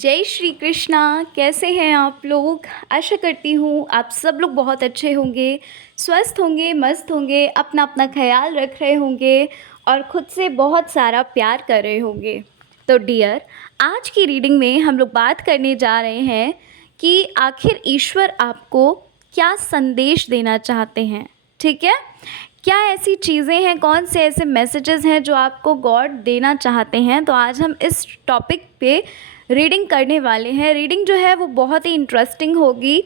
जय श्री कृष्णा। कैसे हैं आप लोग? आशा करती हूँ आप सब लोग बहुत अच्छे होंगे, स्वस्थ होंगे, मस्त होंगे, अपना अपना ख्याल रख रहे होंगे और ख़ुद से बहुत सारा प्यार कर रहे होंगे। तो डियर, आज की रीडिंग में हम लोग बात करने जा रहे हैं कि आखिर ईश्वर आपको क्या संदेश देना चाहते हैं। ठीक है, क्या ऐसी चीज़ें हैं, कौन से ऐसे मैसेजेस हैं जो आपको गॉड देना चाहते हैं। तो आज हम इस टॉपिक पे रीडिंग करने वाले हैं। रीडिंग जो है वो बहुत ही इंटरेस्टिंग होगी।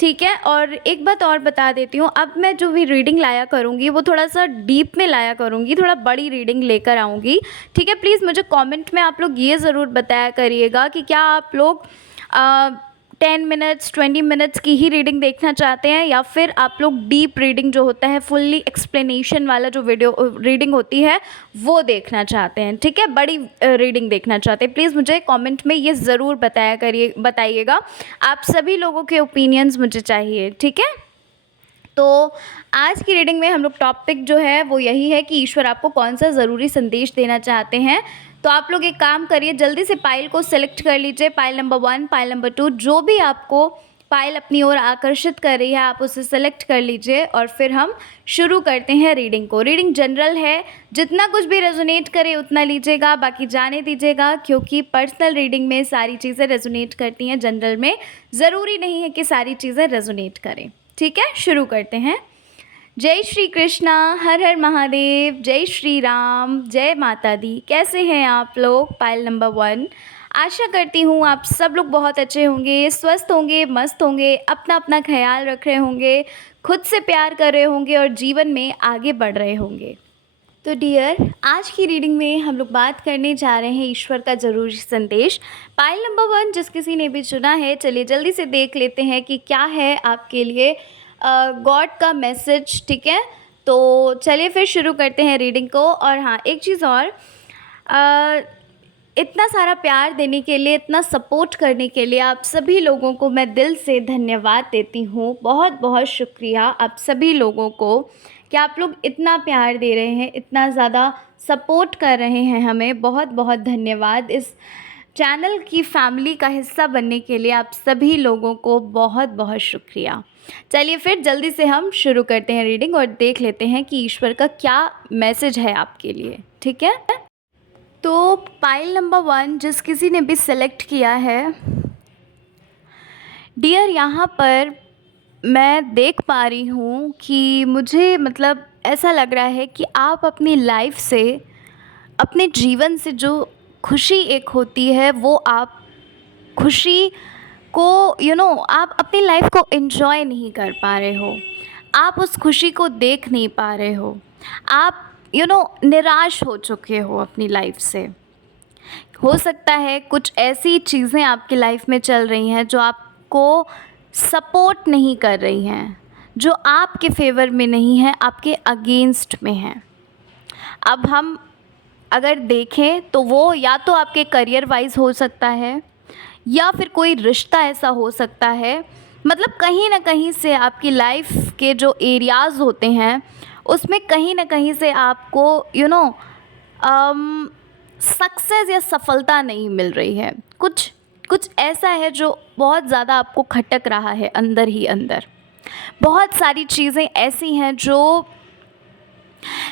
ठीक है, और एक बात और बता देती हूँ, अब मैं जो भी रीडिंग लाया करूँगी वो थोड़ा सा डीप में लाया करूँगी, थोड़ा बड़ी रीडिंग लेकर आऊँगी। ठीक है, प्लीज़ मुझे कमेंट में आप लोग ये ज़रूर बताया करिएगा कि क्या आप लोग 10 मिनट्स 20 मिनट्स की ही रीडिंग देखना चाहते हैं या फिर आप लोग डीप रीडिंग जो होता है, फुल्ली एक्सप्लेनेशन वाला जो वीडियो रीडिंग होती है वो देखना चाहते हैं। ठीक है, बड़ी रीडिंग देखना चाहते हैं। प्लीज़ मुझे कमेंट में ये ज़रूर बताइएगा। आप सभी लोगों के ओपिनियंस मुझे चाहिए। ठीक है, तो आज की रीडिंग में हम लोग टॉपिक जो है वो यही है कि ईश्वर आपको कौन सा ज़रूरी संदेश देना चाहते हैं। तो आप लोग एक काम करिए, जल्दी से पाइल को सिलेक्ट कर लीजिए। पाइल नंबर 1, पाइल नंबर 2, जो भी आपको पाइल अपनी ओर आकर्षित कर रही है आप उसे सेलेक्ट कर लीजिए और फिर हम शुरू करते हैं रीडिंग को। रीडिंग जनरल है, जितना कुछ भी रेजोनेट करे उतना लीजिएगा, बाकी जाने दीजिएगा, क्योंकि पर्सनल रीडिंग में सारी चीज़ें रेजोनेट करती हैं, जनरल में ज़रूरी नहीं है कि सारी चीज़ें रेजोनेट करें। ठीक है, शुरू करते हैं। जय श्री कृष्णा, हर हर महादेव, जय श्री राम, जय माता दी। कैसे हैं आप लोग? Pile number 1। आशा करती हूँ आप सब लोग बहुत अच्छे होंगे, स्वस्थ होंगे, मस्त होंगे, अपना अपना ख्याल रख रहे होंगे, खुद से प्यार कर रहे होंगे और जीवन में आगे बढ़ रहे होंगे। तो डियर, आज की रीडिंग में हम लोग बात करने जा रहे हैं ईश्वर का ज़रूरी संदेश। पाइल नंबर 1 जिस किसी ने भी चुना है, चलिए जल्दी से देख लेते हैं कि क्या है आपके लिए गॉड का मैसेज। ठीक है, तो चलिए फिर शुरू करते हैं रीडिंग को। और हाँ, एक चीज़ और, इतना सारा प्यार देने के लिए, इतना सपोर्ट करने के लिए आप सभी लोगों को मैं दिल से धन्यवाद देती हूँ। बहुत बहुत शुक्रिया आप सभी लोगों को कि आप लोग इतना प्यार दे रहे हैं, इतना ज़्यादा सपोर्ट कर रहे हैं हमें। बहुत बहुत धन्यवाद। इस चैनल की फैमिली का हिस्सा बनने के लिए आप सभी लोगों को बहुत बहुत शुक्रिया। चलिए फिर जल्दी से हम शुरू करते हैं रीडिंग और देख लेते हैं कि ईश्वर का क्या मैसेज है आपके लिए। ठीक है, तो पाइल नंबर 1 जिस किसी ने भी सेलेक्ट किया है, डियर, यहाँ पर मैं देख पा रही हूँ कि मुझे मतलब ऐसा लग रहा है कि आप अपनी लाइफ से, अपने जीवन से जो खुशी एक होती है वो आप खुशी को आप अपनी लाइफ को एंजॉय नहीं कर पा रहे हो। आप उस खुशी को देख नहीं पा रहे हो। आप निराश हो चुके हो अपनी लाइफ से। हो सकता है कुछ ऐसी चीज़ें आपकी लाइफ में चल रही हैं जो आपको सपोर्ट नहीं कर रही हैं, जो आपके फेवर में नहीं है, आपके अगेंस्ट में हैं। अब हम अगर देखें तो वो या तो आपके करियर वाइज हो सकता है या फिर कोई रिश्ता ऐसा हो सकता है। मतलब कहीं ना कहीं से आपकी लाइफ के जो एरियाज़ होते हैं उसमें कहीं ना कहीं से आपको सक्सेस या सफलता नहीं मिल रही है। कुछ कुछ ऐसा है जो बहुत ज़्यादा आपको खटक रहा है अंदर ही अंदर। बहुत सारी चीज़ें ऐसी हैं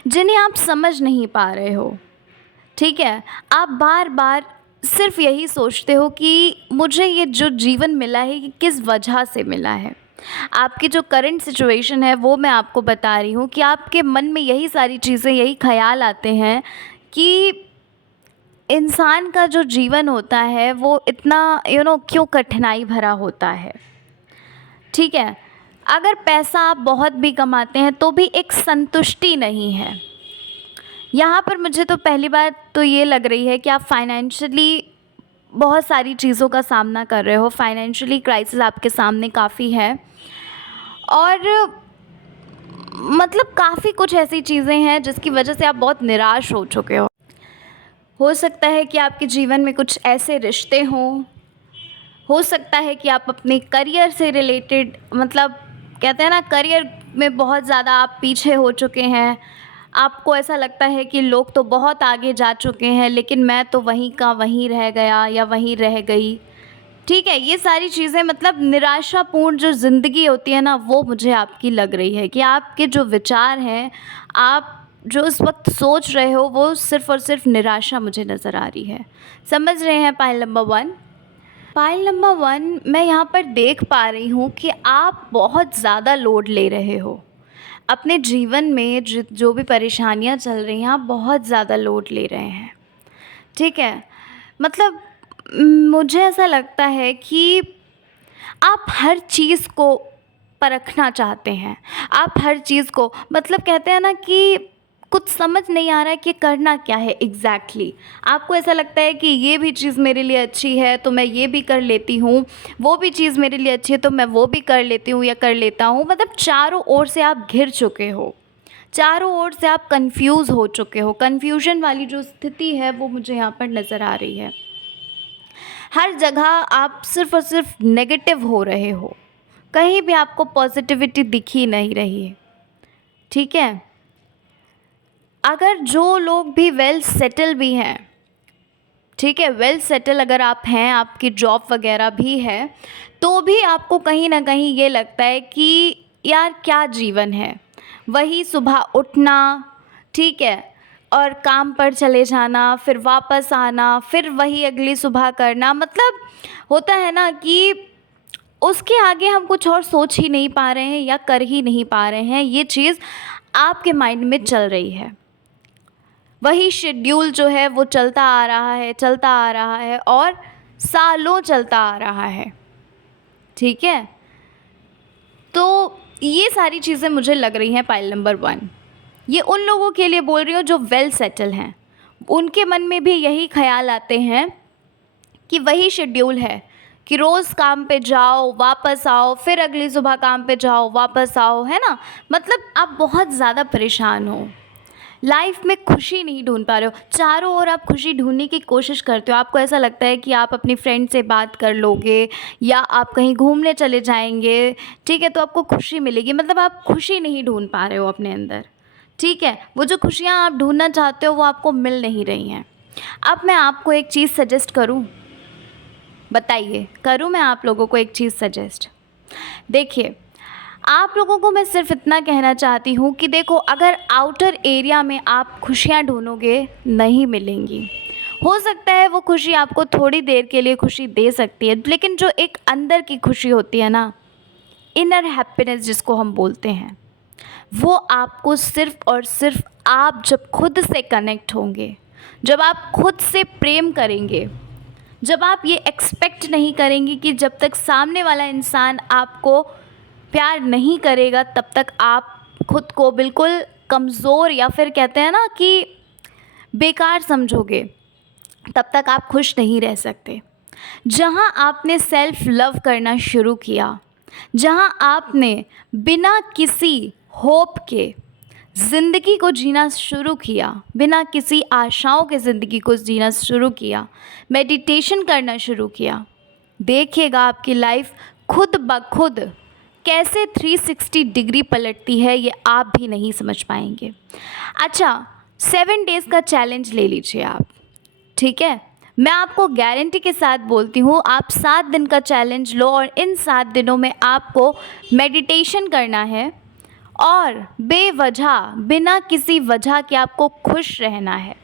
जिन्हें आप समझ नहीं पा रहे हो। ठीक है, आप बार बार सिर्फ यही सोचते हो कि मुझे ये जो जीवन मिला है ये किस वजह से मिला है। आपकी जो करंट सिचुएशन है वो मैं आपको बता रही हूँ कि आपके मन में यही सारी चीज़ें, यही ख्याल आते हैं कि इंसान का जो जीवन होता है वो इतना क्यों कठिनाई भरा होता है। ठीक है, अगर पैसा आप बहुत भी कमाते हैं तो भी एक संतुष्टि नहीं है। यहाँ पर मुझे तो पहली बात तो ये लग रही है कि आप फाइनेंशियली बहुत सारी चीज़ों का सामना कर रहे हो। फाइनेंशियली क्राइसिस आपके सामने काफ़ी है और मतलब काफ़ी कुछ ऐसी चीज़ें हैं जिसकी वजह से आप बहुत निराश हो चुके हो। सकता है कि आपके जीवन में कुछ ऐसे रिश्ते हों, हो सकता है कि आप अपने करियर से रिलेटेड, मतलब कहते हैं ना, करियर में बहुत ज़्यादा आप पीछे हो चुके हैं। आपको ऐसा लगता है कि लोग तो बहुत आगे जा चुके हैं लेकिन मैं तो वहीं का वहीं रह गया या वहीं रह गई। ठीक है, ये सारी चीज़ें मतलब निराशापूर्ण जो ज़िंदगी होती है ना, वो मुझे आपकी लग रही है कि आपके जो विचार हैं, आप जो इस वक़्त सोच रहे हो, वो सिर्फ़ और सिर्फ़ निराशा मुझे नज़र आ रही है। समझ रहे हैं पाइल नंबर 1? पाइल नंबर 1 मैं यहाँ पर देख पा रही हूँ कि आप बहुत ज़्यादा लोड ले रहे हो। अपने जीवन में जो भी परेशानियाँ चल रही हैं, आप बहुत ज़्यादा लोड ले रहे हैं। ठीक है? मतलब मुझे ऐसा लगता है कि आप हर चीज़ को परखना चाहते हैं। आप हर चीज़ को मतलब कहते हैं ना कि कुछ समझ नहीं आ रहा है कि करना क्या है एग्ज़ैक्टली। आपको ऐसा लगता है कि ये भी चीज़ मेरे लिए अच्छी है तो मैं ये भी कर लेती हूँ, वो भी चीज़ मेरे लिए अच्छी है तो मैं वो भी कर लेती हूँ या कर लेता हूँ। मतलब चारों ओर से आप घिर चुके हो। चारों ओर से आप कन्फ्यूज़ हो चुके हो। कन्फ्यूजन वाली जो स्थिति है वो मुझे यहाँ पर नज़र आ रही है। हर जगह आप सिर्फ़ और सिर्फ नेगेटिव हो रहे हो। कहीं भी आपको पॉजिटिविटी दिख ही नहीं रही है। ठीक है? अगर जो लोग भी वेल सेटल भी हैं, ठीक है, वेल सेटल अगर आप हैं, आपकी जॉब वगैरह भी है, तो भी आपको कहीं न कहीं ये लगता है कि यार क्या जीवन है। वही सुबह उठना, ठीक है, और काम पर चले जाना, फिर वापस आना, फिर वही अगली सुबह करना। मतलब होता है ना कि उसके आगे हम कुछ और सोच ही नहीं पा रहे हैं या कर ही नहीं पा रहे हैं। ये चीज़ आपके माइंड में चल रही है। वही शेड्यूल जो है वो चलता आ रहा है, चलता आ रहा है और सालों चलता आ रहा है। ठीक है? तो ये सारी चीज़ें मुझे लग रही हैं पाइल नंबर 1। ये उन लोगों के लिए बोल रही हूँ जो वेल सेटल हैं। उनके मन में भी यही ख़्याल आते हैं कि वही शेड्यूल है कि रोज़ काम पे जाओ, वापस आओ, फिर अगली सुबह काम पे जाओ, वापस आओ, है ना? मतलब आप बहुत ज़्यादा परेशान हो। लाइफ में खुशी नहीं ढूंढ पा रहे हो। चारों ओर आप खुशी ढूंढने की कोशिश करते हो। आपको ऐसा लगता है कि आप अपनी फ्रेंड से बात कर लोगे या आप कहीं घूमने चले जाएंगे, ठीक है, तो आपको खुशी मिलेगी। मतलब आप खुशी नहीं ढूंढ पा रहे हो अपने अंदर। ठीक है, वो जो खुशियाँ आप ढूंढना चाहते हो वो आपको मिल नहीं रही हैं। अब मैं आपको एक चीज़ सजेस्ट करूँ, बताइए, करूँ मैं आप लोगों को एक चीज़ सजेस्ट? देखिए, आप लोगों को मैं सिर्फ इतना कहना चाहती हूँ कि देखो, अगर आउटर एरिया में आप खुशियाँ ढूंढोगे, नहीं मिलेंगी। हो सकता है वो खुशी आपको थोड़ी देर के लिए खुशी दे सकती है, लेकिन जो एक अंदर की खुशी होती है ना, इनर हैप्पीनेस जिसको हम बोलते हैं, वो आपको सिर्फ और सिर्फ आप जब खुद से कनेक्ट होंगे, जब आप खुद से प्रेम करेंगे, जब आप ये एक्सपेक्ट नहीं करेंगे कि जब तक सामने वाला इंसान आपको प्यार नहीं करेगा तब तक आप खुद को बिल्कुल कमज़ोर या फिर कहते हैं ना कि बेकार समझोगे, तब तक आप खुश नहीं रह सकते। जहाँ आपने सेल्फ लव करना शुरू किया, जहाँ आपने बिना किसी होप के ज़िंदगी को जीना शुरू किया, बिना किसी आशाओं के ज़िंदगी को जीना शुरू किया, मेडिटेशन करना शुरू किया, देखिएगा आपकी लाइफ खुद ब खुद कैसे 360 डिग्री पलटती है, ये आप भी नहीं समझ पाएंगे। अच्छा, 7 डेज़ का चैलेंज ले लीजिए आप, ठीक है? मैं आपको गारंटी के साथ बोलती हूँ, आप 7 दिन का चैलेंज लो और इन 7 दिनों में आपको मेडिटेशन करना है और बेवजह, बिना किसी वजह के आपको खुश रहना है।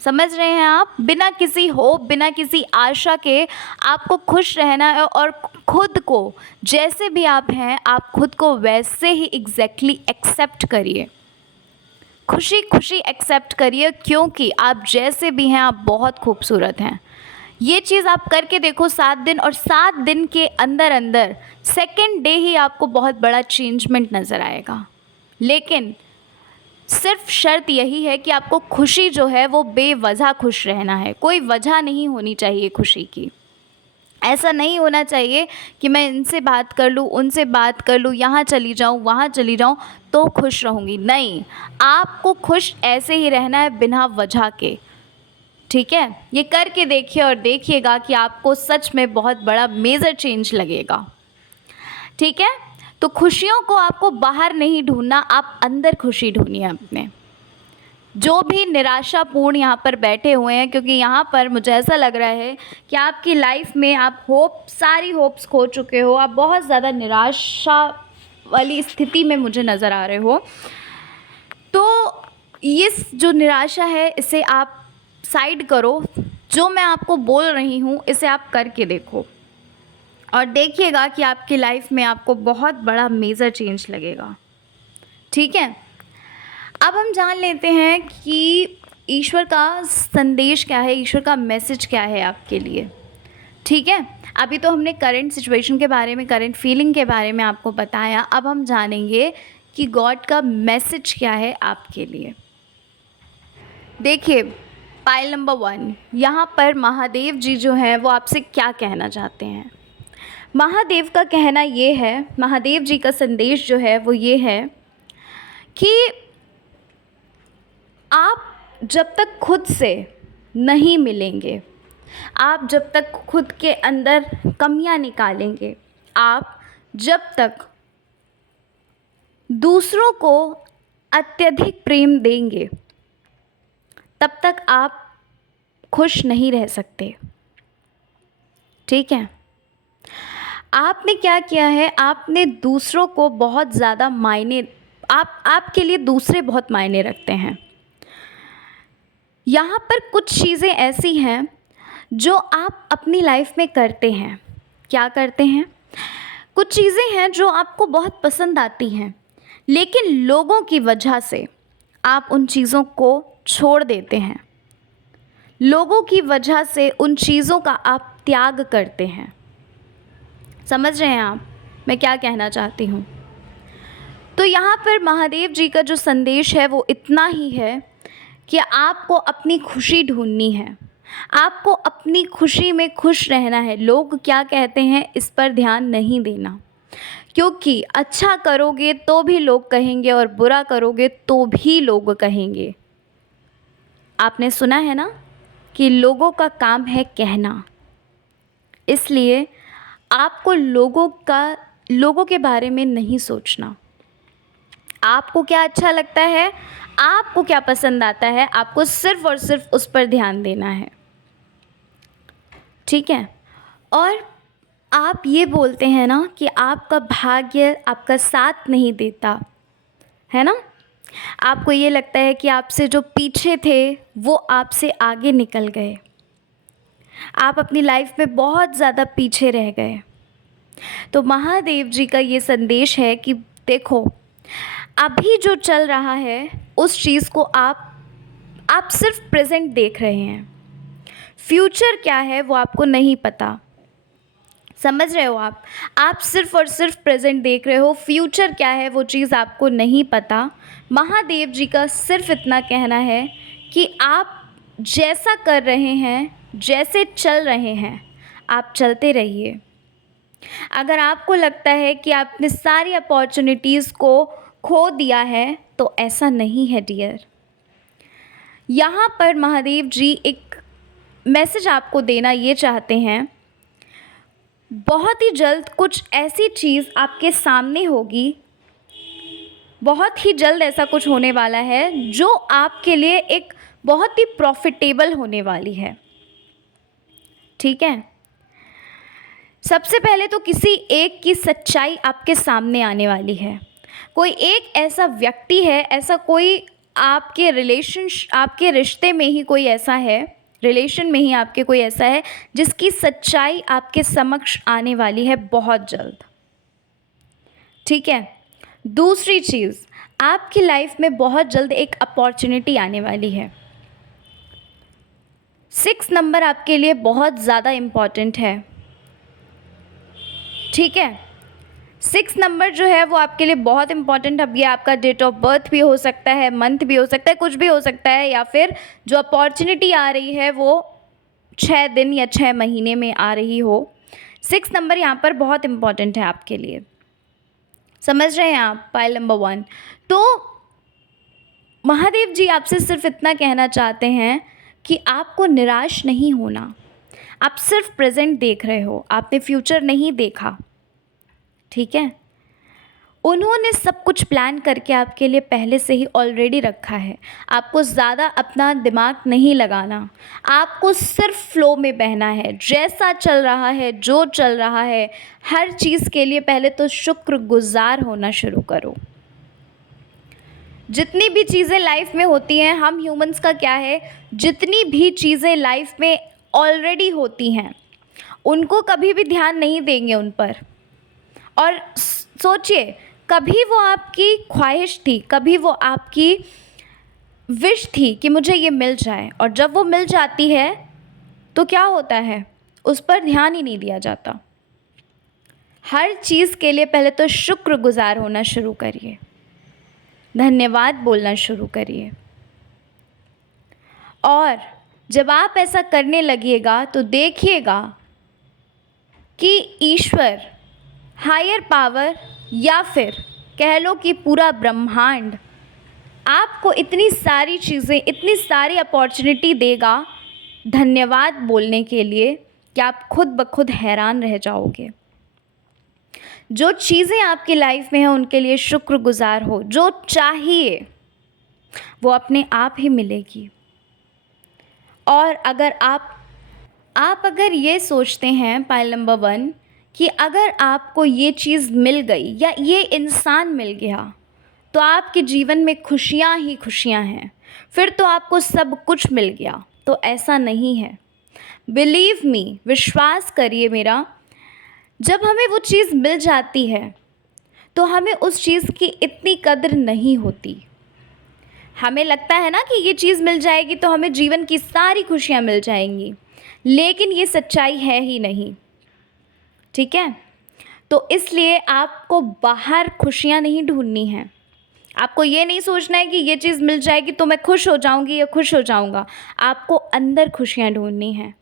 समझ रहे हैं आप? बिना किसी होप, बिना किसी आशा के आपको खुश रहना है और खुद को जैसे भी आप हैं, आप खुद को वैसे ही एग्जैक्टली एक्सेप्ट करिए। खुशी खुशी एक्सेप्ट करिए, क्योंकि आप जैसे भी हैं आप बहुत खूबसूरत हैं। ये चीज़ आप करके देखो 7 दिन, और 7 दिन के अंदर अंदर सेकेंड डे ही आपको बहुत बड़ा चेंजमेंट नज़र आएगा। लेकिन सिर्फ शर्त यही है कि आपको खुशी जो है वो बेवजह खुश रहना है। कोई वजह नहीं होनी चाहिए खुशी की। ऐसा नहीं होना चाहिए कि मैं इनसे बात कर लूँ, उनसे बात कर लूँ, यहाँ चली जाऊँ, वहाँ चली जाऊँ तो खुश रहूँगी। नहीं, आपको खुश ऐसे ही रहना है बिना वजह के। ठीक है, ये करके देखिए और देखिएगा कि आपको सच में बहुत बड़ा मेजर चेंज लगेगा। ठीक है, तो खुशियों को आपको बाहर नहीं ढूंढना, आप अंदर खुशी ढूंढिए अपने। जो भी निराशापूर्ण यहाँ पर बैठे हुए हैं, क्योंकि यहाँ पर मुझे ऐसा लग रहा है कि आपकी लाइफ में आप सारी होप्स खो चुके हो, आप बहुत ज़्यादा निराशा वाली स्थिति में मुझे नज़र आ रहे हो। तो ये जो निराशा है इसे आप साइड करो, जो मैं आपको बोल रही हूँ इसे आप करके देखो और देखिएगा कि आपकी लाइफ में आपको बहुत बड़ा मेजर चेंज लगेगा। ठीक है, अब हम जान लेते हैं कि ईश्वर का संदेश क्या है, ईश्वर का मैसेज क्या है आपके लिए। ठीक है, अभी तो हमने करंट सिचुएशन के बारे में, करंट फीलिंग के बारे में आपको बताया। अब हम जानेंगे कि गॉड का मैसेज क्या है आपके लिए। देखिए, पाइल नंबर 1, यहाँ पर महादेव जी जो हैं वो आपसे क्या कहना चाहते हैं। महादेव का कहना ये है, महादेव जी का संदेश जो है वो ये है कि आप जब तक खुद से नहीं मिलेंगे, आप जब तक खुद के अंदर कमियां निकालेंगे, आप जब तक दूसरों को अत्यधिक प्रेम देंगे, तब तक आप खुश नहीं रह सकते। ठीक है, आपने क्या किया है, आपने दूसरों को बहुत ज़्यादा मायने, आपके लिए दूसरे बहुत मायने रखते हैं। यहाँ पर कुछ चीज़ें ऐसी हैं जो आप अपनी लाइफ में करते हैं। क्या करते हैं? कुछ चीज़ें हैं जो आपको बहुत पसंद आती हैं, लेकिन लोगों की वजह से आप उन चीज़ों को छोड़ देते हैं, लोगों की वजह से उन चीज़ों का आप त्याग करते हैं। समझ रहे हैं आप मैं क्या कहना चाहती हूँ? तो यहाँ पर महादेव जी का जो संदेश है वो इतना ही है कि आपको अपनी खुशी ढूंढनी है, आपको अपनी खुशी में खुश रहना है। लोग क्या कहते हैं इस पर ध्यान नहीं देना, क्योंकि अच्छा करोगे तो भी लोग कहेंगे और बुरा करोगे तो भी लोग कहेंगे। आपने सुना है ना कि लोगों का काम है कहना, इसलिए आपको लोगों के बारे में नहीं सोचना। आपको क्या अच्छा लगता है, आपको क्या पसंद आता है, आपको सिर्फ़ और सिर्फ उस पर ध्यान देना है। ठीक है, और आप ये बोलते हैं ना कि आपका भाग्य आपका साथ नहीं देता है ना, आपको ये लगता है कि आपसे जो पीछे थे वो आपसे आगे निकल गए, आप अपनी लाइफ में बहुत ज़्यादा पीछे रह गए। तो महादेव जी का ये संदेश है कि देखो, अभी जो चल रहा है उस चीज़ को आप सिर्फ प्रेजेंट देख रहे हैं, फ्यूचर क्या है वो आपको नहीं पता। समझ रहे हो आप सिर्फ और सिर्फ प्रेजेंट देख रहे हो, फ्यूचर क्या है वो चीज़ आपको नहीं पता। महादेव जी का सिर्फ इतना कहना है कि आप जैसा कर रहे हैं, जैसे चल रहे हैं, आप चलते रहिए। अगर आपको लगता है कि आपने सारी अपॉर्चुनिटीज़ को खो दिया है तो ऐसा नहीं है डियर। यहाँ पर महादेव जी एक मैसेज आपको देना ये चाहते हैं, बहुत ही जल्द कुछ ऐसी चीज़ आपके सामने होगी, बहुत ही जल्द ऐसा कुछ होने वाला है जो आपके लिए एक बहुत ही प्रॉफिटेबल होने वाली है। ठीक है, सबसे पहले तो किसी एक की सच्चाई आपके सामने आने वाली है। कोई एक ऐसा व्यक्ति है, ऐसा कोई आपके आपके रिश्ते में ही कोई ऐसा है, रिलेशन में ही आपके कोई ऐसा है जिसकी सच्चाई आपके समक्ष आने वाली है बहुत जल्द। ठीक है, दूसरी चीज़, आपकी लाइफ में बहुत जल्द एक अपॉर्चुनिटी आने वाली है। 6 नंबर आपके लिए बहुत ज़्यादा इम्पॉर्टेंट है। ठीक है, 6 नंबर जो है वो आपके लिए बहुत इम्पॉर्टेंट। अब ये आपका डेट ऑफ बर्थ भी हो सकता है, मंथ भी हो सकता है, कुछ भी हो सकता है, या फिर जो अपॉर्चुनिटी आ रही है वो 6 दिन या 6 महीने में आ रही हो। 6 नंबर यहाँ पर बहुत इम्पॉर्टेंट है आपके लिए। समझ रहे हैं आप? Pile number 1। तो महादेव जी आपसे सिर्फ इतना कहना चाहते हैं कि आपको निराश नहीं होना। आप सिर्फ प्रेजेंट देख रहे हो, आपने फ्यूचर नहीं देखा। ठीक है, उन्होंने सब कुछ प्लान करके आपके लिए पहले से ही ऑलरेडी रखा है। आपको ज़्यादा अपना दिमाग नहीं लगाना, आपको सिर्फ फ्लो में बहना है। जैसा चल रहा है, जो चल रहा है, हर चीज़ के लिए पहले तो शुक्रगुज़ार होना शुरू करो। जितनी भी चीज़ें लाइफ में होती हैं, हम ह्यूमंस का क्या है, जितनी भी चीज़ें लाइफ में ऑलरेडी होती हैं उनको कभी भी ध्यान नहीं देंगे उन पर। और सोचिए, कभी वो आपकी ख्वाहिश थी, कभी वो आपकी विश थी कि मुझे ये मिल जाए, और जब वो मिल जाती है तो क्या होता है, उस पर ध्यान ही नहीं दिया जाता। हर चीज़ के लिए पहले तो शुक्रगुज़ार होना शुरू करिए, धन्यवाद बोलना शुरू करिए। और जब आप ऐसा करने लगिएगा तो देखिएगा कि ईश्वर, हायर पावर, या फिर कह लो कि पूरा ब्रह्मांड आपको इतनी सारी चीज़ें, इतनी सारी अपॉर्चुनिटी देगा धन्यवाद बोलने के लिए कि आप खुद ब खुद हैरान रह जाओगे। जो चीज़ें आपकी लाइफ में हैं उनके लिए शुक्रगुज़ार हो। जो चाहिए वो अपने आप ही मिलेगी। और अगर आप अगर ये सोचते हैं, पाइल नंबर 1, कि अगर आपको ये चीज़ मिल गई या ये इंसान मिल गया तो आपके जीवन में खुशियाँ ही खुशियाँ हैं, फिर तो आपको सब कुछ मिल गया, तो ऐसा नहीं है। बिलीव मी, विश्वास करिए मेरा, जब हमें वो चीज़ मिल जाती है तो हमें उस चीज़ की इतनी कद्र नहीं होती। हमें लगता है ना कि ये चीज़ मिल जाएगी तो हमें जीवन की सारी खुशियाँ मिल जाएंगी, लेकिन ये सच्चाई है ही नहीं। ठीक है, तो इसलिए आपको बाहर खुशियाँ नहीं ढूंढनी हैं। आपको ये नहीं सोचना है कि ये चीज़ मिल जाएगी तो मैं खुश हो जाऊंगी या खुश हो जाऊंगा। आपको अंदर खुशियाँ ढूंढनी हैं।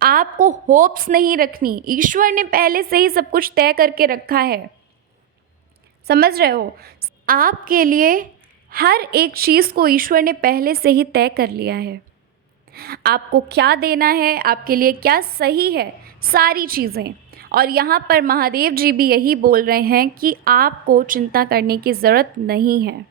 आपको होप्स नहीं रखनी। ईश्वर ने पहले से ही सब कुछ तय करके रखा है, समझ रहे हो? आपके लिए हर एक चीज़ को ईश्वर ने पहले से ही तय कर लिया है। आपको क्या देना है, आपके लिए क्या सही है, सारी चीज़ें। और यहाँ पर महादेव जी भी यही बोल रहे हैं कि आपको चिंता करने की ज़रूरत नहीं है।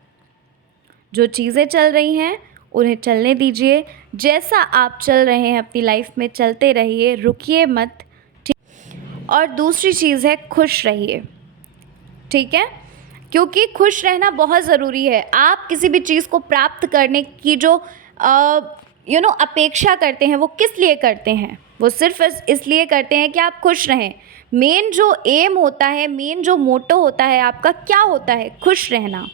जो चीज़ें चल रही हैं उन्हें चलने दीजिए। जैसा आप चल रहे हैं अपनी लाइफ में चलते रहिए, रुकिए मत। ठीक। और दूसरी चीज़ है, खुश रहिए। ठीक है, क्योंकि खुश रहना बहुत ज़रूरी है। आप किसी भी चीज़ को प्राप्त करने की जो अपेक्षा करते हैं, वो किस लिए करते हैं? वो सिर्फ इसलिए करते हैं कि आप खुश रहें। मेन जो एम होता है, मेन जो मोटो होता है आपका, क्या होता है? खुश रहना।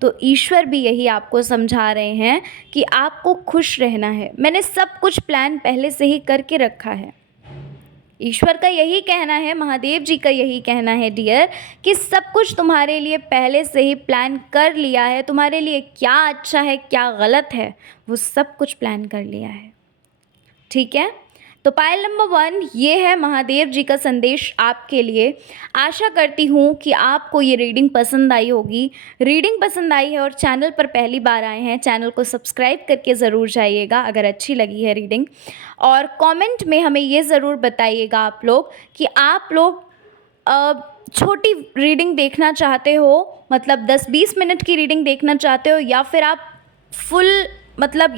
तो ईश्वर भी यही आपको समझा रहे हैं कि आपको खुश रहना है। मैंने सब कुछ प्लान पहले से ही करके रखा है। ईश्वर का यही कहना है, महादेव जी का यही कहना है डियर, कि सब कुछ तुम्हारे लिए पहले से ही प्लान कर लिया है। तुम्हारे लिए क्या अच्छा है, क्या गलत है, वो सब कुछ प्लान कर लिया है। ठीक है, तो पायल नंबर 1 ये है महादेव जी का संदेश आपके लिए। आशा करती हूँ कि आपको ये रीडिंग पसंद आई होगी। रीडिंग पसंद आई है और चैनल पर पहली बार आए हैं, चैनल को सब्सक्राइब करके ज़रूर जाइएगा अगर अच्छी लगी है रीडिंग। और कमेंट में हमें ये ज़रूर बताइएगा आप लोग कि आप लोग छोटी रीडिंग देखना चाहते हो, मतलब 10-20 मिनट की रीडिंग देखना चाहते हो, या फिर आप फुल मतलब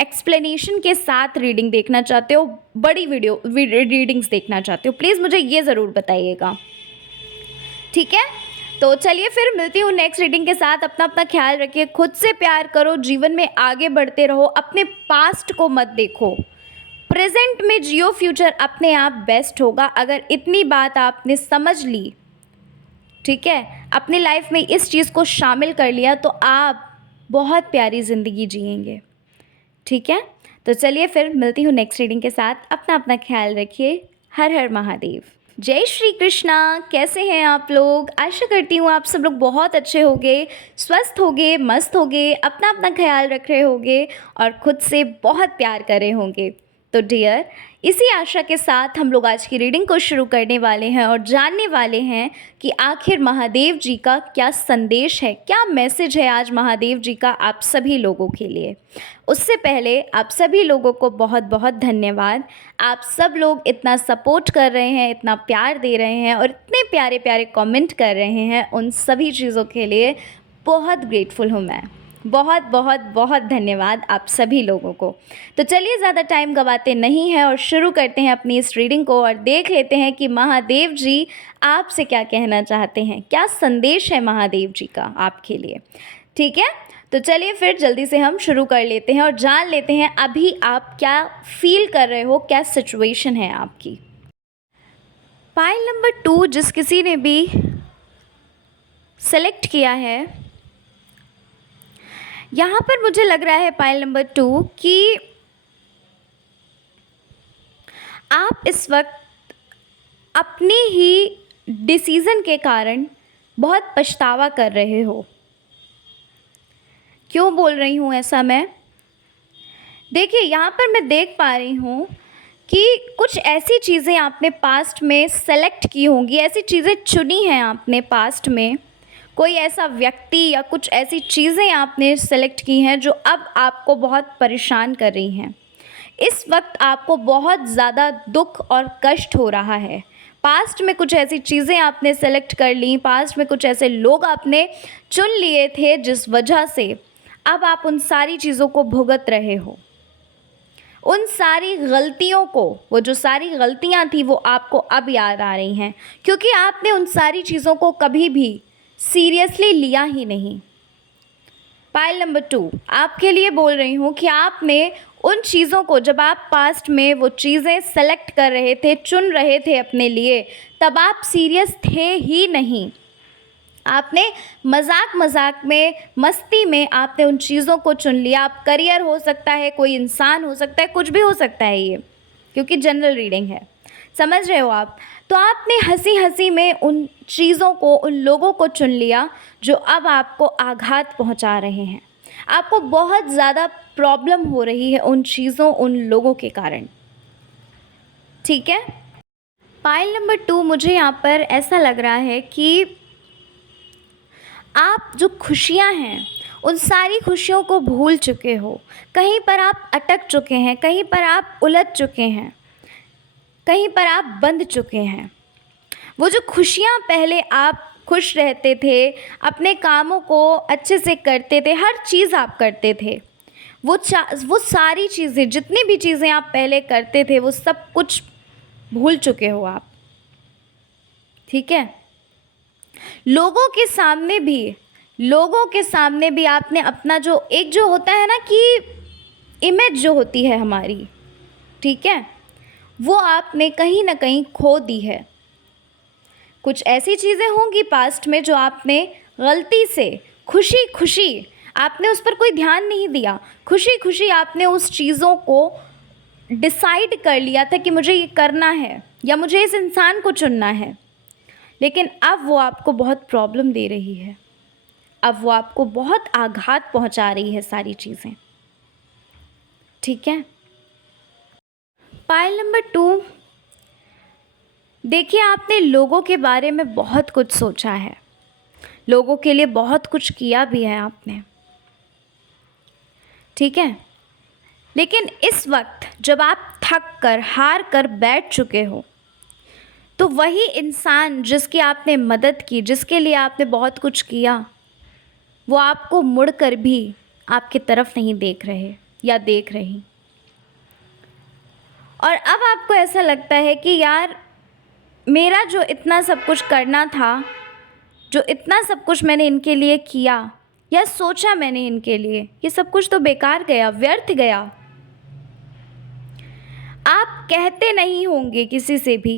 एक्सप्लेनेशन के साथ रीडिंग देखना चाहते हो, बड़ी रीडिंग्स देखना चाहते हो, प्लीज़ मुझे ये ज़रूर बताइएगा। ठीक है, तो चलिए फिर मिलती हूँ नेक्स्ट रीडिंग के साथ। अपना ख्याल रखिए, खुद से प्यार करो, जीवन में आगे बढ़ते रहो, अपने पास्ट को मत देखो, प्रेजेंट में जियो, फ्यूचर अपने आप बेस्ट होगा। अगर इतनी बात आपने समझ ली, ठीक है, अपनी लाइफ में इस चीज़ को शामिल कर लिया, तो आप बहुत प्यारी ज़िंदगी जिएंगे। ठीक है, तो चलिए फिर मिलती हूँ नेक्स्ट रीडिंग के साथ। अपना ख्याल रखिए। हर हर महादेव। जय श्री कृष्णा। कैसे हैं आप लोग? आशा करती हूँ आप सब लोग बहुत अच्छे होंगे, स्वस्थ होंगे, मस्त होंगे, अपना ख्याल रख रहे होंगे और खुद से बहुत प्यार कर रहे होंगे। तो डियर, इसी आशा के साथ हम लोग आज की रीडिंग को शुरू करने वाले हैं और जानने वाले हैं कि आखिर महादेव जी का क्या संदेश है, क्या मैसेज है आज महादेव जी का आप सभी लोगों के लिए। उससे पहले आप सभी लोगों को बहुत बहुत धन्यवाद। आप सब लोग इतना सपोर्ट कर रहे हैं, इतना प्यार दे रहे हैं और इतने प्यारे प्यारे कमेंट कर रहे हैं, उन सभी चीज़ों के लिए बहुत ग्रेटफुल हूँ मैं। बहुत बहुत बहुत धन्यवाद आप सभी लोगों को। तो चलिए ज़्यादा टाइम गवाते नहीं हैं और शुरू करते हैं अपनी इस रीडिंग को और देख लेते हैं कि महादेव जी आपसे क्या कहना चाहते हैं, क्या संदेश है महादेव जी का आपके लिए। ठीक है, तो चलिए फिर जल्दी से हम शुरू कर लेते हैं और जान लेते हैं अभी आप क्या फील कर रहे हो, क्या सिचुएशन है आपकी। पाइल नंबर 2 जिस किसी ने भी सेलेक्ट किया है, यहाँ पर मुझे लग रहा है पाइल नंबर 2 कि आप इस वक्त अपनी ही डिसीज़न के कारण बहुत पछतावा कर रहे हो। क्यों बोल रही हूँ ऐसा मैं? देखिए, यहाँ पर मैं देख पा रही हूँ कि कुछ ऐसी चीज़ें आपने पास्ट में सेलेक्ट की होंगी, ऐसी चीज़ें चुनी हैं आपने पास्ट में, कोई ऐसा व्यक्ति या कुछ ऐसी चीज़ें आपने सेलेक्ट की हैं जो अब आपको बहुत परेशान कर रही हैं। इस वक्त आपको बहुत ज़्यादा दुख और कष्ट हो रहा है। पास्ट में कुछ ऐसी चीज़ें आपने सेलेक्ट कर ली, पास्ट में कुछ ऐसे लोग आपने चुन लिए थे जिस वजह से अब आप उन सारी चीज़ों को भुगत रहे हो। उन सारी गलतियों को, वो जो सारी गलतियाँ थी वो आपको अब याद आ रही हैं क्योंकि आपने उन सारी चीज़ों को कभी भी सीरियसली लिया ही नहीं। पाइल नंबर 2 आपके लिए बोल रही हूँ कि आपने उन चीज़ों को, जब आप पास्ट में वो चीज़ें सेलेक्ट कर रहे थे, चुन रहे थे अपने लिए, तब आप सीरियस थे ही नहीं। आपने मजाक मजाक में, मस्ती में आपने उन चीज़ों को चुन लिया। आप करियर हो सकता है, कोई इंसान हो सकता है, कुछ भी हो सकता है ये, क्योंकि जनरल रीडिंग है, समझ रहे हो आप। तो आपने हंसी हंसी में उन चीज़ों को, उन लोगों को चुन लिया जो अब आपको आघात पहुंचा रहे हैं। आपको बहुत ज़्यादा प्रॉब्लम हो रही है उन चीज़ों, उन लोगों के कारण। ठीक है, पाइल नंबर 2 मुझे यहाँ पर ऐसा लग रहा है कि आप जो खुशियाँ हैं उन सारी खुशियों को भूल चुके हो। कहीं पर आप अटक चुके हैं, कहीं पर आप उलझ चुके हैं, कहीं पर आप बंध चुके हैं। वो जो खुशियाँ पहले आप खुश रहते थे, अपने कामों को अच्छे से करते थे, हर चीज़ आप करते थे, वो सारी चीज़ें, जितनी भी चीज़ें आप पहले करते थे, वो सब कुछ भूल चुके हो आप। ठीक है, लोगों के सामने भी आपने अपना जो एक जो होता है ना कि इमेज जो होती है हमारी, ठीक है, वो आपने कहीं ना कहीं खो दी है। कुछ ऐसी चीज़ें होंगी पास्ट में जो आपने गलती से, खुशी खुशी, आपने उस पर कोई ध्यान नहीं दिया, खुशी खुशी आपने उस चीज़ों को डिसाइड कर लिया था कि मुझे ये करना है या मुझे इस इंसान को चुनना है, लेकिन अब वो आपको बहुत प्रॉब्लम दे रही है, अब वो आपको बहुत आघात पहुंचा रही है सारी चीज़ें। ठीक है, पाइल नंबर 2 देखिए, आपने लोगों के बारे में बहुत कुछ सोचा है, लोगों के लिए बहुत कुछ किया भी है आपने। ठीक है, लेकिन इस वक्त जब आप थक कर, हार कर बैठ चुके हो, तो वही इंसान जिसकी आपने मदद की, जिसके लिए आपने बहुत कुछ किया, वो आपको मुड़कर भी आपकी तरफ नहीं देख रहे या देख रही। और अब आपको ऐसा लगता है कि यार, मेरा जो इतना सब कुछ करना था, जो इतना सब कुछ मैंने इनके लिए किया या सोचा मैंने इनके लिए, ये सब कुछ तो बेकार गया, व्यर्थ गया। आप कहते नहीं होंगे किसी से भी,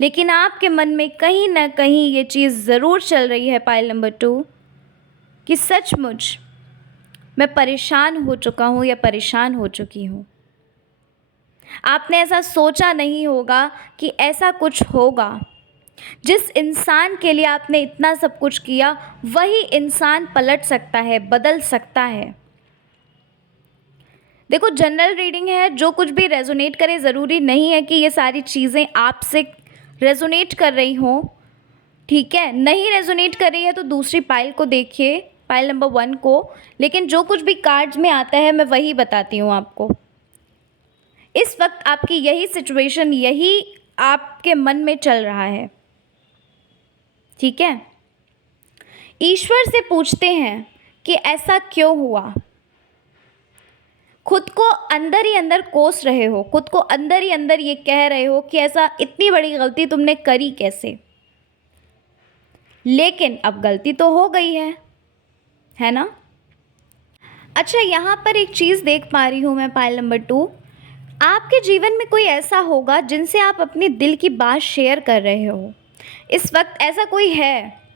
लेकिन आपके मन में कहीं ना कहीं ये चीज़ ज़रूर चल रही है पाइल नंबर 2 कि सचमुच मैं परेशान हो चुका हूँ या परेशान हो चुकी हूँ। आपने ऐसा सोचा नहीं होगा कि ऐसा कुछ होगा। जिस इंसान के लिए आपने इतना सब कुछ किया, वही इंसान पलट सकता है, बदल सकता है। देखो जनरल रीडिंग है, जो कुछ भी रेजोनेट करे, ज़रूरी नहीं है कि ये सारी चीज़ें आपसे रेजोनेट कर रही हों, ठीक है। नहीं रेजोनेट कर रही है तो दूसरी पाइल को देखिए, पाइल नंबर 1 को। लेकिन जो कुछ भी कार्ड्स में आता है मैं वही बताती हूँ आपको। इस वक्त आपकी यही सिचुएशन, यही आपके मन में चल रहा है, ठीक है। ईश्वर से पूछते हैं कि ऐसा क्यों हुआ। खुद को अंदर ही अंदर कोस रहे हो, खुद को अंदर ही अंदर ये कह रहे हो कि ऐसा इतनी बड़ी गलती तुमने करी कैसे। लेकिन अब गलती तो हो गई है ना। अच्छा, यहाँ पर एक चीज़ देख पा रही हूँ मैं, पाइल नंबर 2। आपके जीवन में कोई ऐसा होगा जिनसे आप अपने दिल की बात शेयर कर रहे हो। इस वक्त ऐसा कोई है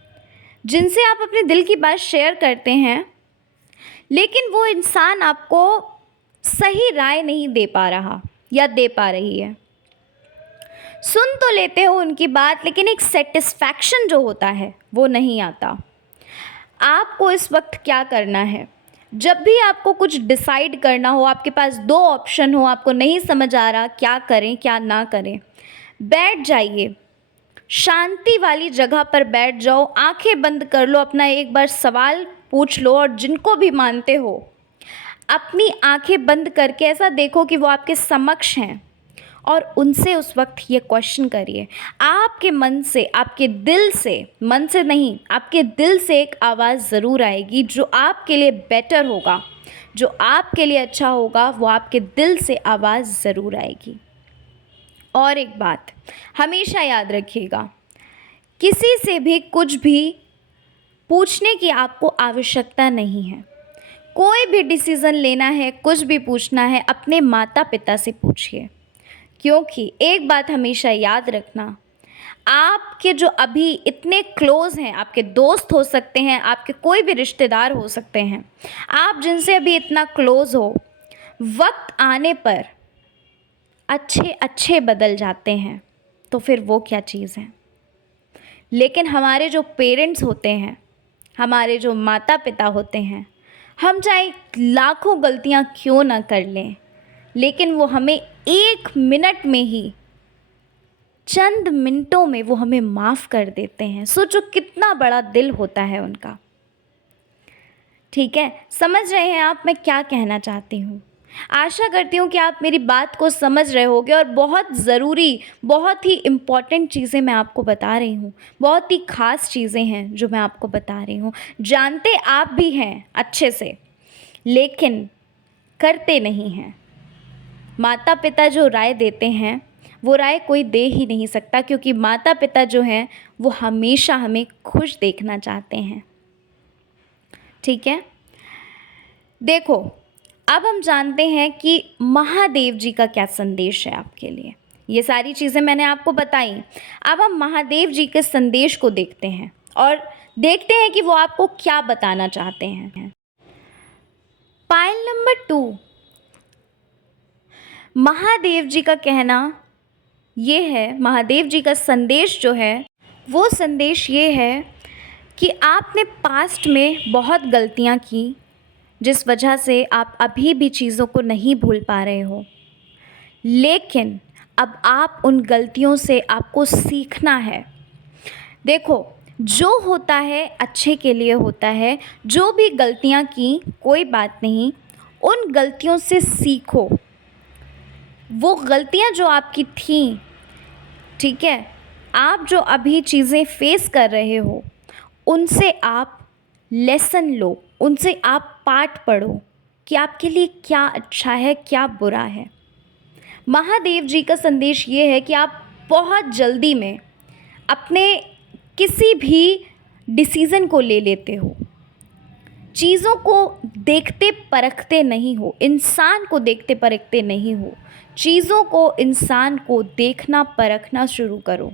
जिनसे आप अपने दिल की बात शेयर करते हैं, लेकिन वो इंसान आपको सही राय नहीं दे पा रहा या दे पा रही है। सुन तो लेते हो उनकी बात, लेकिन एक सेटिस्फैक्शन जो होता है वो नहीं आता। आपको इस वक्त क्या करना है, जब भी आपको कुछ डिसाइड करना हो, आपके पास 2 ऑप्शन हो, आपको नहीं समझ आ रहा क्या करें क्या ना करें, बैठ जाइए, शांति वाली जगह पर बैठ जाओ, आंखें बंद कर लो, अपना एक बार सवाल पूछ लो, और जिनको भी मानते हो अपनी आंखें बंद करके ऐसा देखो कि वो आपके समक्ष हैं, और उनसे उस वक्त ये क्वेश्चन करिए। आपके मन से, आपके दिल से, मन से नहीं, आपके दिल से एक आवाज़ ज़रूर आएगी जो आपके लिए बेटर होगा, जो आपके लिए अच्छा होगा, वो आपके दिल से आवाज़ ज़रूर आएगी। और एक बात हमेशा याद रखिएगा, किसी से भी कुछ भी पूछने की आपको आवश्यकता नहीं है। कोई भी डिसीज़न लेना है, कुछ भी पूछना है, अपने माता पिता से पूछिए। क्योंकि एक बात हमेशा याद रखना, आपके जो अभी इतने क्लोज़ हैं, आपके दोस्त हो सकते हैं, आपके कोई भी रिश्तेदार हो सकते हैं, आप जिनसे अभी इतना क्लोज़ हो, वक्त आने पर अच्छे अच्छे बदल जाते हैं, तो फिर वो क्या चीज़ है। लेकिन हमारे जो पेरेंट्स होते हैं, हमारे जो माता पिता होते हैं, हम चाहे लाखों गलतियां क्यों ना कर लें, लेकिन वो हमें 1 मिनट में ही, चंद मिनटों में वो हमें माफ़ कर देते हैं। सोचो कितना बड़ा दिल होता है उनका, ठीक है। समझ रहे हैं आप मैं क्या कहना चाहती हूँ। आशा करती हूँ कि आप मेरी बात को समझ रहे होगे, और बहुत ज़रूरी, बहुत ही इम्पॉर्टेंट चीज़ें मैं आपको बता रही हूँ, बहुत ही ख़ास चीज़ें हैं जो मैं आपको बता रही हूँ। जानते आप भी हैं अच्छे से, लेकिन करते नहीं हैं। माता पिता जो राय देते हैं वो राय कोई दे ही नहीं सकता, क्योंकि माता पिता जो हैं वो हमेशा हमें खुश देखना चाहते हैं, ठीक है। देखो, अब हम जानते हैं कि महादेव जी का क्या संदेश है आपके लिए। ये सारी चीज़ें मैंने आपको बताई। अब हम महादेव जी के संदेश को देखते हैं और देखते हैं कि वो आपको क्या बताना चाहते हैं। पाइल नंबर 2, महादेव जी का कहना ये है, महादेव जी का संदेश जो है, वो संदेश ये है कि आपने पास्ट में बहुत गलतियाँ की, जिस वजह से आप अभी भी चीज़ों को नहीं भूल पा रहे हो। लेकिन अब आप उन गलतियों से आपको सीखना है। देखो, जो होता है अच्छे के लिए होता है। जो भी गलतियाँ की, कोई बात नहीं, उन गलतियों से सीखो। वो गलतियाँ जो आपकी थीं, ठीक है, आप जो अभी चीज़ें फेस कर रहे हो, उनसे आप लेसन लो, उनसे आप पाठ पढ़ो कि आपके लिए क्या अच्छा है, क्या बुरा है। महादेव जी का संदेश ये है कि आप बहुत जल्दी में अपने किसी भी डिसीज़न को ले लेते हो, चीज़ों को देखते परखते नहीं हो, इंसान को देखते परखते नहीं हो। चीज़ों को, इंसान को देखना परखना शुरू करो।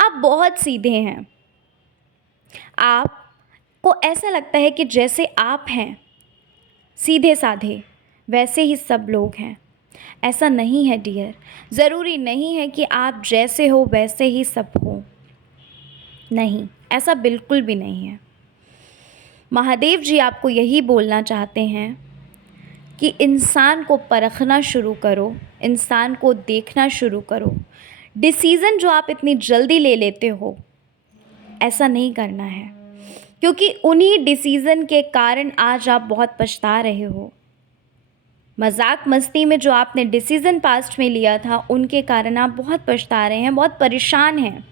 आप बहुत सीधे हैं, आपको ऐसा लगता है कि जैसे आप हैं सीधे साधे, वैसे ही सब लोग हैं। ऐसा नहीं है डियर। ज़रूरी नहीं है कि आप जैसे हो वैसे ही सब हो, नहीं, ऐसा बिल्कुल भी नहीं है। महादेव जी आपको यही बोलना चाहते हैं कि इंसान को परखना शुरू करो, इंसान को देखना शुरू करो। डिसीज़न जो आप इतनी जल्दी ले लेते हो, ऐसा नहीं करना है, क्योंकि उन्हीं डिसीज़न के कारण आज आप बहुत पछता रहे हो। मजाक मस्ती में जो आपने डिसीज़न पास्ट में लिया था, उनके कारण आप बहुत पछता रहे हैं, बहुत परेशान हैं।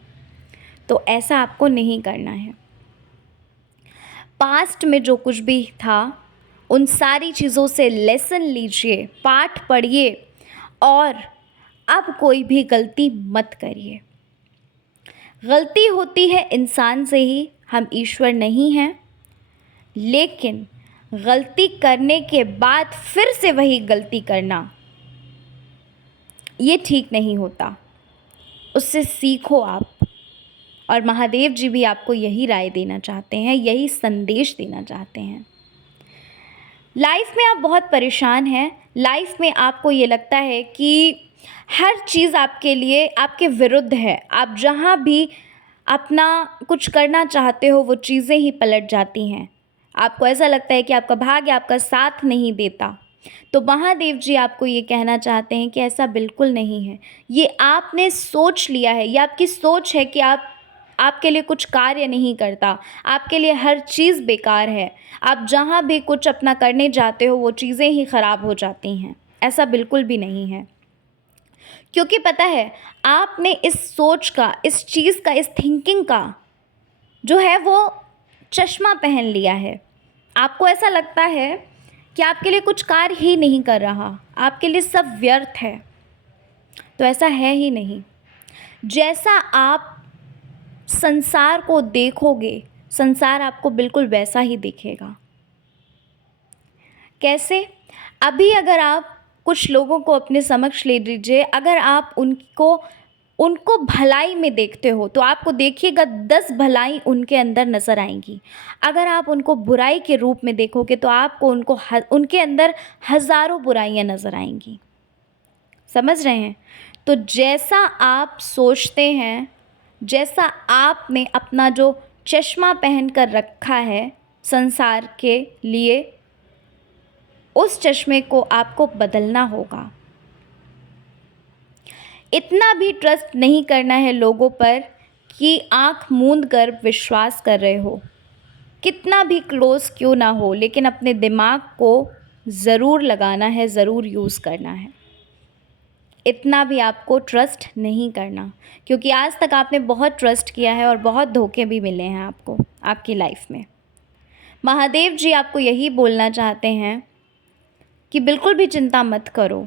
तो ऐसा आपको नहीं करना है। पास्ट में जो कुछ भी था, उन सारी चीज़ों से लेसन लीजिए, पाठ पढ़िए और अब कोई भी गलती मत करिए। गलती होती है इंसान से ही, हम ईश्वर नहीं हैं। लेकिन गलती करने के बाद फिर से वही गलती करना, ये ठीक नहीं होता। उससे सीखो आप। और महादेव जी भी आपको यही राय देना चाहते हैं, यही संदेश देना चाहते हैं। लाइफ में आप बहुत परेशान हैं, लाइफ में आपको ये लगता है कि हर चीज़ आपके लिए आपके विरुद्ध है। आप जहाँ भी अपना कुछ करना चाहते हो, वो चीज़ें ही पलट जाती हैं। आपको ऐसा लगता है कि आपका भाग्य आपका साथ नहीं देता। तो महादेव जी आपको ये कहना चाहते हैं कि ऐसा बिल्कुल नहीं है। ये आपने सोच लिया है, ये आपकी सोच है कि आपके लिए कुछ कार्य नहीं करता, आपके लिए हर चीज़ बेकार है। आप जहाँ भी कुछ अपना करने जाते हो, वो चीज़ें ही ख़राब हो जाती हैं। ऐसा बिल्कुल भी नहीं है, क्योंकि पता है आपने इस सोच का, इस चीज़ का, इस थिंकिंग का जो है वो चश्मा पहन लिया है। आपको ऐसा लगता है कि आपके लिए कुछ कार्य ही नहीं कर रहा, आपके लिए सब व्यर्थ है। तो ऐसा है ही नहीं। जैसा आप संसार को देखोगे, संसार आपको बिल्कुल वैसा ही दिखेगा। कैसे? अभी अगर आप कुछ लोगों को अपने समक्ष ले लीजिए, अगर आप उनको भलाई में देखते हो, तो आपको देखिएगा 10 भलाई उनके अंदर नज़र आएंगी। अगर आप उनको बुराई के रूप में देखोगे, तो आपको उनके अंदर हज़ारों बुराइयां नज़र आएंगी। समझ रहे हैं? तो जैसा आप सोचते हैं, जैसा आपने अपना जो चश्मा पहन कर रखा है संसार के लिए, उस चश्मे को आपको बदलना होगा। इतना भी ट्रस्ट नहीं करना है लोगों पर कि आंख मूंद कर विश्वास कर रहे हो। कितना भी क्लोज क्यों ना हो, लेकिन अपने दिमाग को ज़रूर लगाना है, ज़रूर यूज़ करना है। इतना भी आपको ट्रस्ट नहीं करना, क्योंकि आज तक आपने बहुत ट्रस्ट किया है और बहुत धोखे भी मिले हैं आपको आपकी लाइफ में। महादेव जी आपको यही बोलना चाहते हैं कि बिल्कुल भी चिंता मत करो।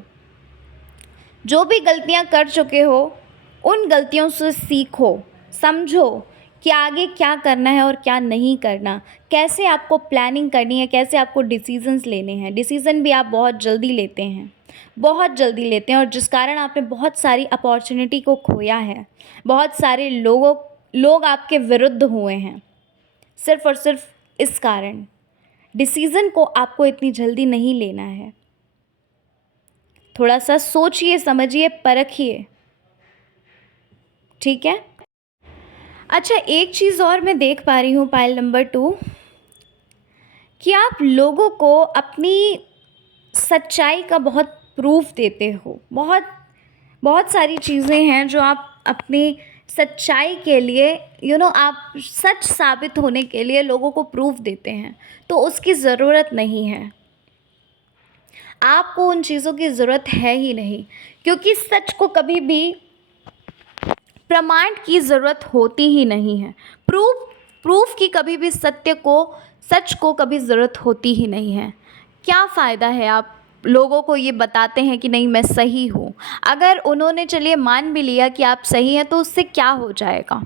जो भी गलतियां कर चुके हो, उन गलतियों से सीखो, समझो कि आगे क्या करना है और क्या नहीं करना, कैसे आपको प्लानिंग करनी है, कैसे आपको डिसीजंस लेने हैं। डिसीज़न भी आप बहुत जल्दी लेते हैं, बहुत जल्दी लेते हैं, और जिस कारण आपने बहुत सारी अपॉर्चुनिटी को खोया है। बहुत सारे लोग आपके विरुद्ध हुए हैं, सिर्फ़ और सिर्फ इस कारण। डिसीज़न को आपको इतनी जल्दी नहीं लेना है। थोड़ा सा सोचिए, समझिए, परखिए, ठीक है? अच्छा, एक चीज़ और मैं देख पा रही हूँ पाइल नंबर 2, कि आप लोगों को अपनी सच्चाई का बहुत प्रूफ देते हो। बहुत बहुत सारी चीज़ें हैं जो आप अपनी सच्चाई के लिए आप सच साबित होने के लिए लोगों को प्रूफ देते हैं। तो उसकी ज़रूरत नहीं है, आपको उन चीज़ों की ज़रूरत है ही नहीं, क्योंकि सच को कभी भी प्रमाण की ज़रूरत होती ही नहीं है। प्रूफ की कभी भी सच को कभी ज़रूरत होती ही नहीं है। क्या फ़ायदा है आप लोगों को ये बताते हैं कि नहीं मैं सही हूँ, अगर उन्होंने चलिए मान भी लिया कि आप सही हैं, तो उससे क्या हो जाएगा?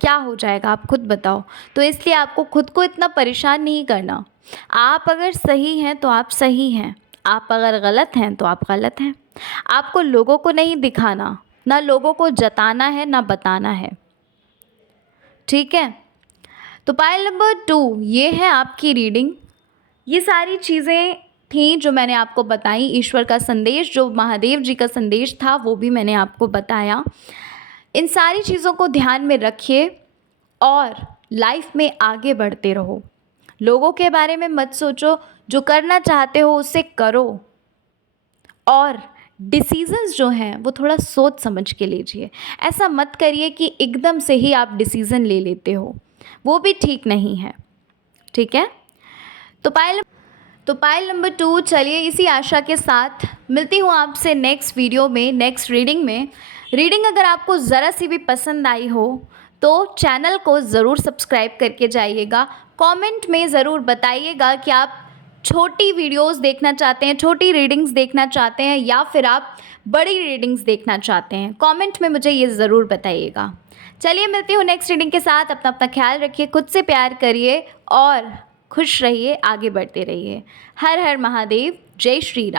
क्या हो जाएगा आप खुद बताओ। तो इसलिए आपको खुद को इतना परेशान नहीं करना। आप अगर सही हैं तो आप सही हैं, आप अगर गलत हैं तो आप गलत हैं। आपको लोगों को नहीं दिखाना, ना लोगों को जताना है, ना बताना है, ठीक है? तो पाइल नंबर 2 ये है आपकी रीडिंग। ये सारी चीज़ें थी जो मैंने आपको बताई। ईश्वर का संदेश, जो महादेव जी का संदेश था, वो भी मैंने आपको बताया। इन सारी चीज़ों को ध्यान में रखिए और लाइफ में आगे बढ़ते रहो। लोगों के बारे में मत सोचो, जो करना चाहते हो उसे करो, और डिसीज़न्स जो हैं वो थोड़ा सोच समझ के लीजिए। ऐसा मत करिए कि एकदम से ही आप डिसीज़न ले लेते हो, वो भी ठीक नहीं है, ठीक है। तो पायल नंबर 2, चलिए इसी आशा के साथ मिलती हूँ आपसे नेक्स्ट वीडियो में, नेक्स्ट रीडिंग में। रीडिंग अगर आपको ज़रा सी भी पसंद आई हो तो चैनल को ज़रूर सब्सक्राइब करके जाइएगा। कमेंट में ज़रूर बताइएगा कि आप छोटी वीडियोस देखना चाहते हैं, छोटी रीडिंग्स देखना चाहते हैं, या फिर आप बड़ी रीडिंग्स देखना चाहते हैं। कमेंट में मुझे ये ज़रूर बताइएगा। चलिए मिलती हूँ नेक्स्ट रीडिंग के साथ। अपना अपना ख्याल रखिए, खुद से प्यार करिए और खुश रहिए, आगे बढ़ते रहिए। हर हर महादेव, जय श्री राम।